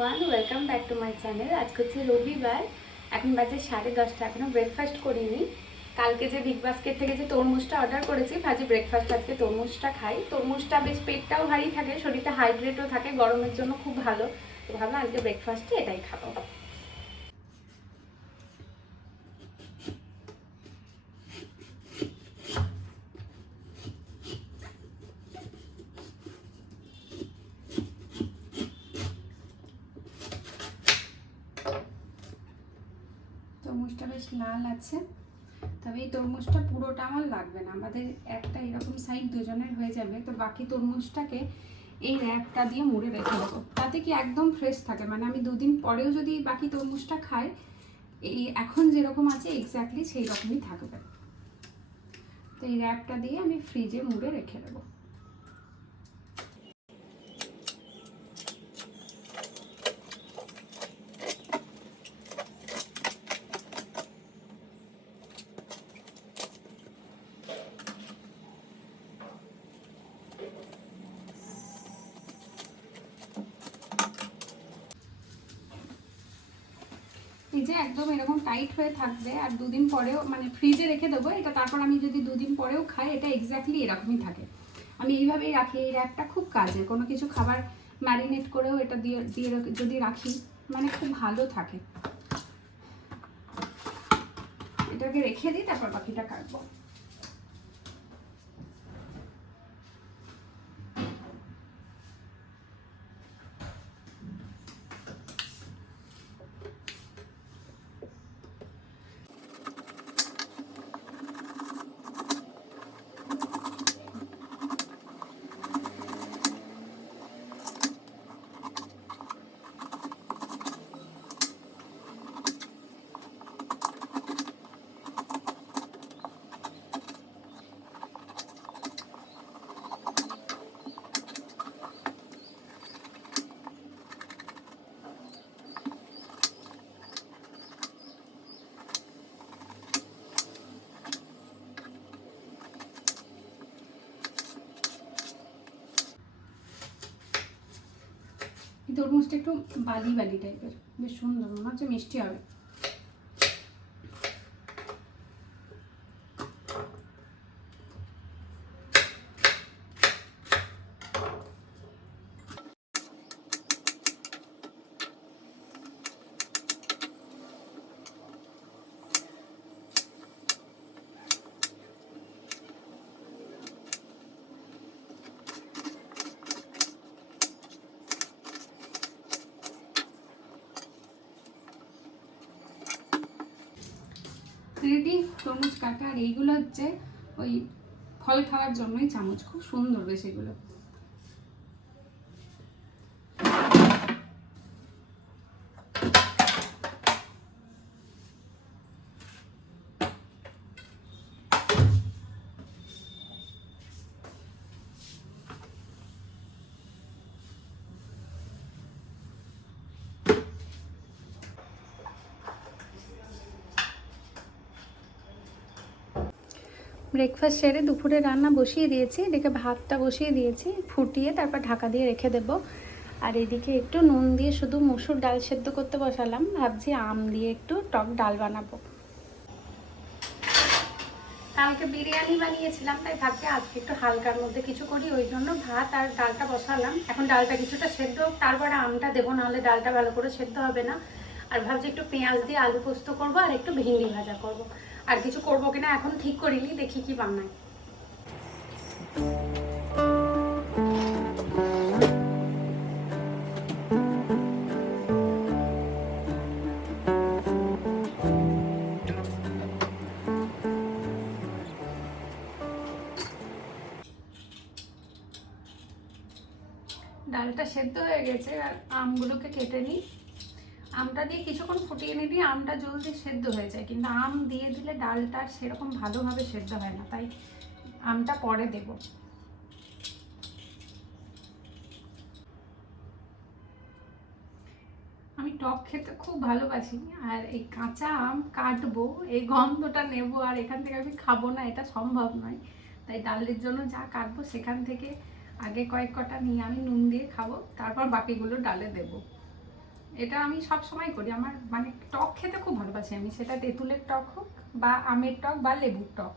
Everyone welcome back to my channel আজকে হচ্ছে রবিবার, এখন বাজে সাড়ে দশটা এখনও ব্রেকফাস্ট করিনি। কালকে যে বিগ বাস্কেট থেকে যে তরমুজটা অর্ডার করেছি, ভাজি ব্রেকফাস্ট আজকে তরমুজটা খাই। তরমুজটা বেশ পেটটাও ভারী থাকে, শরীরটা হাইড্রেটও থাকে, গরমের জন্য খুব ভালো। তো ভাবলাম আজকে ব্রেকফাস্টে এটাই খাব। তরমুজটা বেশ লাল আছে। তবে এই তরমুজটা পুরোটা আমার লাগবে না। আমাদের একটা এরকম সাইড দুজনের হয়ে যাবে। তো বাকি তরমুজটাকে এই র্যাপটা দিয়ে মুড়ে রেখে দেবো। তাতে কি একদম ফ্রেশ থাকে। মানে আমি দুদিন পরেও যদি বাকি তরমুজটা খাই, এই এখন যেরকম আছে এক্স্যাক্টলি সেই রকমই থাকবে। তো এই র্যাপটা দিয়ে আমি ফ্রিজে মুড়ে রেখে দেবো এই যে একদম এরকম টাইট হয়ে থাকবে আর দুদিন পরেও মানে ফ্রিজে রেখে দেবো, এটা তারপর আমি যদি দুদিন পরেও খাই, এটা এক্স্যাক্টলি এরকমই থাকে। আমি এইভাবেই রাখি, এই র্যাপটা খুব কাজে কোনো কিছু খাবার ম্যারিনেট করেও এটা দিয়ে দিয়ে যদি রাখি মানে খুব ভালো থাকে। এটাকে রেখে দিই, তারপর বাকিটা কাটবো। তরমুজটা একটু বালি বালি টাইপের বেশ সুন্দর মনে হচ্ছে মিষ্টি হবে। তরমুজ কাটা আর এইগুলো হচ্ছে ওই ফল খাওয়ার জন্যই চামচ। খুব সুন্দর বেশ এগুলো। ব্রেকফাস্ট সেরে দুপুরে রান্না বসিয়ে দিয়েছি, এদিকে ভাতটা বসিয়ে দিয়েছি, ফুটিয়ে তারপর ঢাকা দিয়ে রেখে দেব। আর এদিকে একটু নুন দিয়ে শুধু মুসুর ডাল সেদ্ধ করতে বসালাম, ভাবছি আম দিয়ে একটু টক ডাল বানাবো। কালকে বিরিয়ানি বানিয়েছিলাম, তাই ভাবছি আজকে একটু হালকার মধ্যে কিছু করি, ওই জন্য ভাত আর ডালটা বসালাম। এখন ডালটা কিছুটা সেদ্ধ তারপরে আমটা দেবো, নাহলে ডালটা ভালো করে সেদ্ধ হবে না। আর ভাবছি একটু পেঁয়াজ দিয়ে আলু পোস্ত করব আর একটু ভেন্ডি ভাজা করব। আর কিছু করব কিনা এখন ঠিক করিনি, দেখি কি বানাই ডালটা সেদ্ধ হয়ে গেছে, আর আমগুলোকে কেটে নিই। আমটা দিয়ে কিছুক্ষণ ফুটিয়ে নিলে আমটা জলদি সেদ্ধ হয়ে যায়। কিন্তু আম দিয়ে দিলে ডালটা সেরকম ভালোভাবে সেদ্ধ হয় না, তাই আমটা পরে দেব। আমি টক খেতে খুব ভালোবাসি আর এই কাঁচা আম কাটবো, এই গন্ধটা নেব আর এখান থেকে আমি খাব না, এটা সম্ভব নয়। তাই ডালের জন্য যা কাটবো সেখান থেকে আগে কয়েক কটা নিয়ে আমি নুন দিয়ে খাব, তারপর বাকিগুলো ডালে দেবো। এটা আমি সব সময় করি। আমার মানে টক খেতে খুব ভালোবাসি আমি। সেটা তেঁতুলের টক হোক বা আমের টক বা লেবুর টক।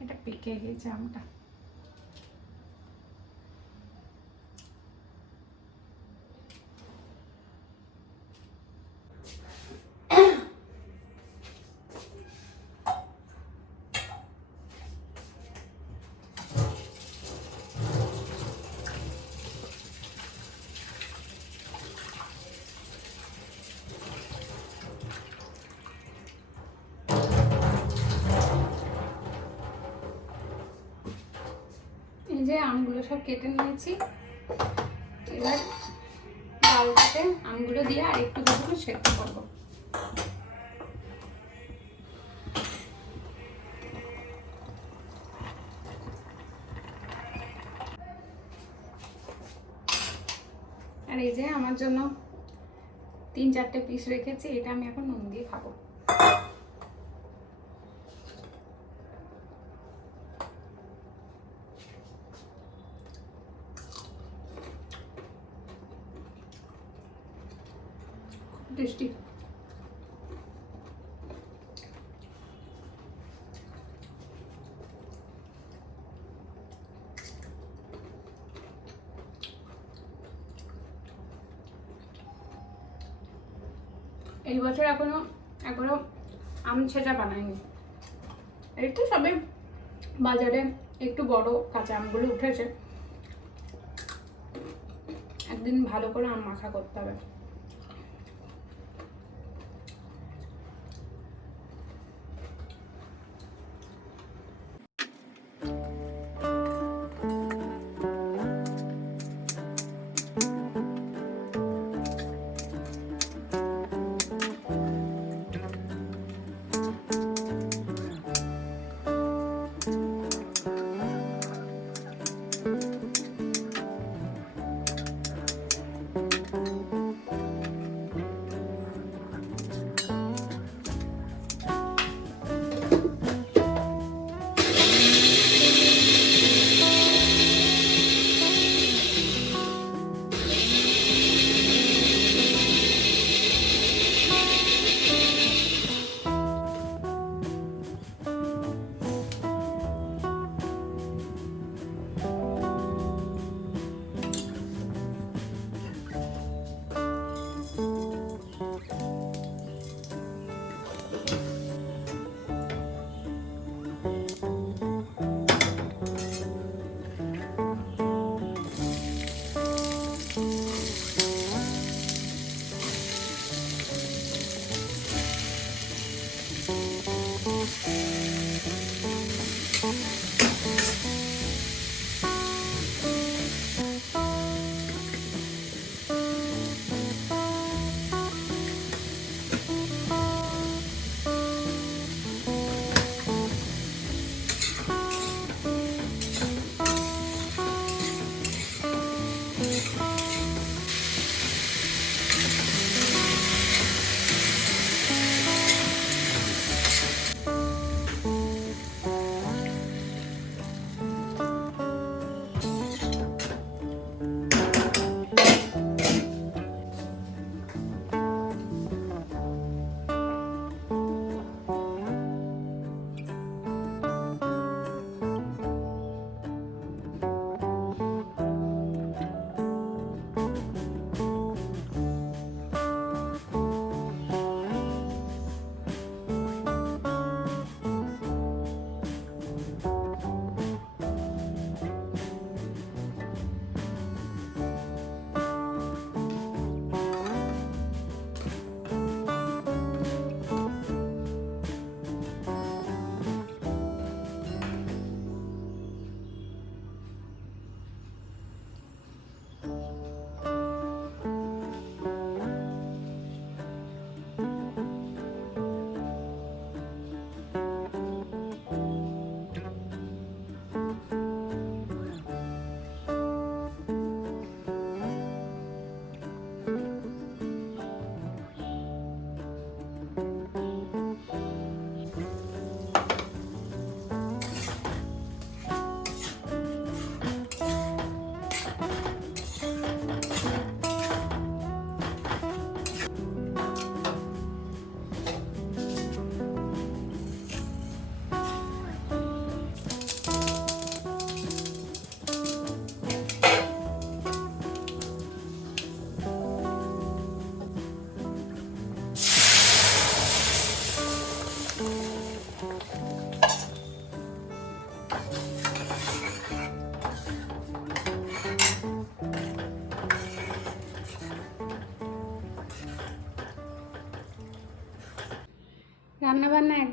এটা পেকে গেছে আমটা। যে আমগুলো সব কেটে নিয়েছি। এবার ডালটাতে আমগুলো দিয়ে আর একটু কিছু সেদ্ধ করব। আর এই যে আমার জন্য তিন চারটে পিস রেখেছি, এটা আমি এখন নুন দিয়ে খাব। এই বছর এখনও এখনও আম ছেঁচা বানায়নি এই তো সবে বাজারে একটু বড় কাঁচা আমগুলো উঠেছে। একদিন ভালো করে আম মাখা করতে হবে।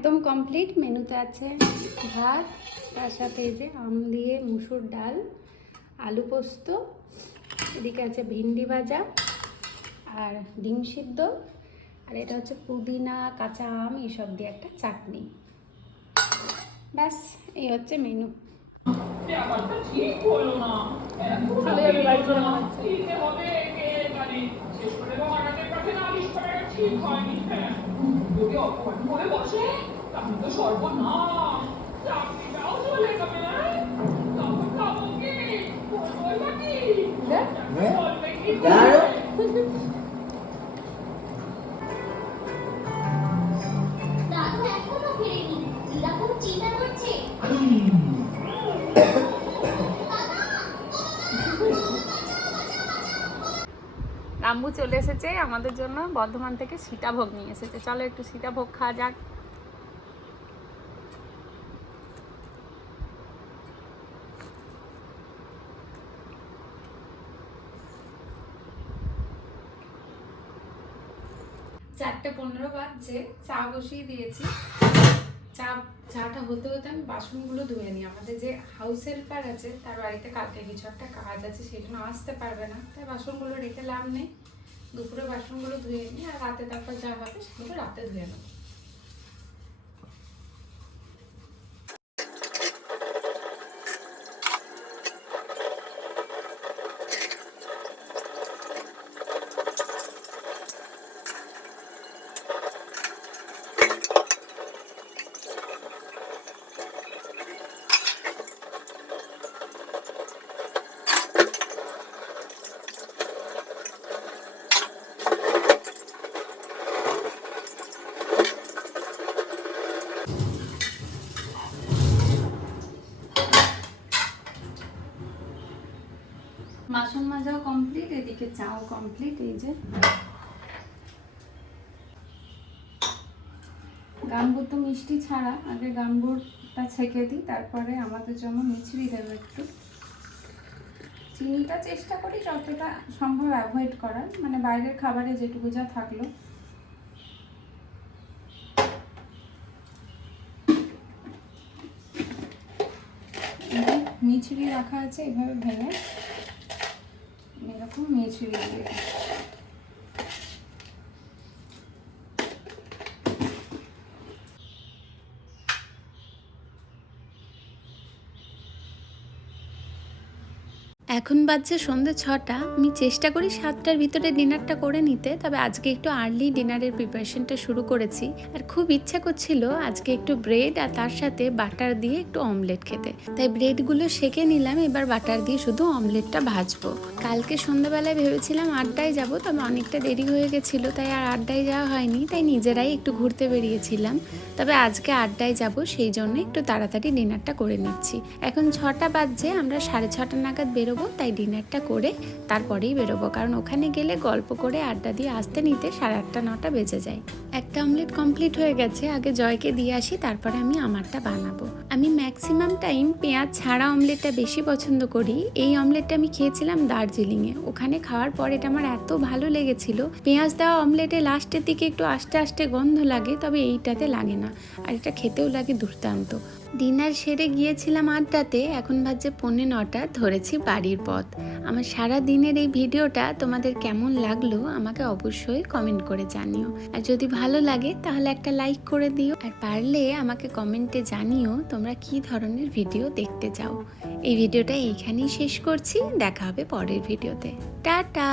একদম কমপ্লিট মেনুতে আছে ভাত তার সাথে এই যে আম দিয়ে মুসুর ডাল আলু পোস্ত এদিকে আছে ভিন্ডি ভাজা আর ডিম সিদ্ধ আর এটা হচ্ছে পুদিনা কাঁচা আম এসব দিয়ে একটা চাটনি। ব্যাস এই হচ্ছে মেনু। ঠিক মানে ঠিক হয়নি হ্যাঁ। তাহলে তো সর্বনাশ। চাকরিটাও চলে যাবে তখন খাব কি? বলব নাকি বলবে কি দাদু এখনও ফেরেনি। দিদা খুব চিন্তা করছে। রাম্বু চলে এসেছে আমাদের জন্য বর্ধমান থেকে সীতাভোগ নিয়ে এসেছে। চলো একটু সীতাভোগ খাওয়া যাক। চারটে পনেরো বাজছে, চা বসিয়ে দিয়েছি। চা, চাটা হতে হতে আমি বাসনগুলো ধুয়ে নিই। আমাদের যে হাউস হেল্পার আছে, তার বাড়িতে কালকে কিছু একটা কাজ আছে, সেই জন্য আসতে পারবে না। তাই বাসনগুলো রেখে লাভ নেই। দুপুরে বাসনগুলো ধুয়ে নিই আর রাতে তারপর যা হবে সেগুলো রাতে ধুয়ে নেব। বাসন মাজাও কমপ্লিট এদিকে চাও কমপ্লিট এই যে। গাম্বুর তো মিষ্টি ছাড়া, আগে গাম্বুরটা ছেঁকে দিই, তারপরে আমাদের জন্য মিছরি দেবো একটু। চিনিটা চেষ্টা করি যতটা সম্ভব অ্যাভয়েড করার মানে বাইরের খাবারে যেটুকু যা থাকল। মিছরি রাখা আছে, এভাবে ভেঙে এরকম মিছরি দিয়ে এখন বাজছে সন্ধ্যে ছটা। আমি চেষ্টা করি সাতটার ভিতরে ডিনারটা করে নিতে, তবে আজকে একটু আর্লি ডিনারের প্রিপারেশনটা শুরু করেছি। আর খুব ইচ্ছা করছিল আজকে একটু ব্রেড আর তার সাথে বাটার দিয়ে একটু অমলেট খেতে। তাই ব্রেডগুলো সেকে নিলাম, এবার বাটার দিয়ে শুধু অমলেটটা ভাজবো। কালকে সন্ধ্যাবেলায় ভেবেছিলাম আড্ডায় যাব, তবে অনেকটা দেরি হয়ে গেছিল, তাই আর আড্ডায় যাওয়া হয়নি, তাই নিজেরাই একটু ঘুরতে বেরিয়েছিলাম। তবে আজকে আড্ডায় যাব, সেই জন্য একটু তাড়াতাড়ি ডিনারটা করে নিচ্ছি। এখন ছটা বাজছে, আমরা সাড়ে ছটা নাগাদ বেরোবো তাই ডিনারটা করে তারপরেই বেরোবো। কারণ ওখানে গেলে গল্প করে আড্ডা দিয়ে আসতে নিতে সাড়ে আটটা, নটা বেজে যায়। একটা অমলেট কমপ্লিট হয়ে গেছে, আগে জয়কে দিয়ে আসি, তারপরে আমি আমারটা বানাবো। আমি ম্যাক্সিমাম টাইম পেঁয়াজ ছাড়া অমলেটটা বেশি পছন্দ করি। এই অমলেটটা আমি খেয়েছিলাম দার্জিলিংয়ে। ওখানে খাওয়ার পর এটা আমার এত ভালো লেগেছিল। পেঁয়াজ দেওয়া অমলেটে লাস্টের দিকে একটু আস্তে আস্তে গন্ধ লাগে, তবে এইটাতে লাগে না। আর এটা খেতেও লাগে দুর্দান্ত। ডিনার সেরে গিয়েছিলাম আড্ডাতে, এখন বাজে পৌনে নটা, ধরেছি বাড়ির পথ। আমার সারা দিনের এই ভিডিওটা তোমাদের কেমন লাগল আমাকে অবশ্যই কমেন্ট করে জানিও। আর যদি ভালো লাগে তাহলে একটা লাইক করে দিও। আর পারলে আমাকে কমেন্টে জানিও তোমরা কি ধরনের ভিডিও দেখতে চাও। এই ভিডিওটা এইখানেই শেষ করছি, দেখা হবে পরের ভিডিওতে। টাটা!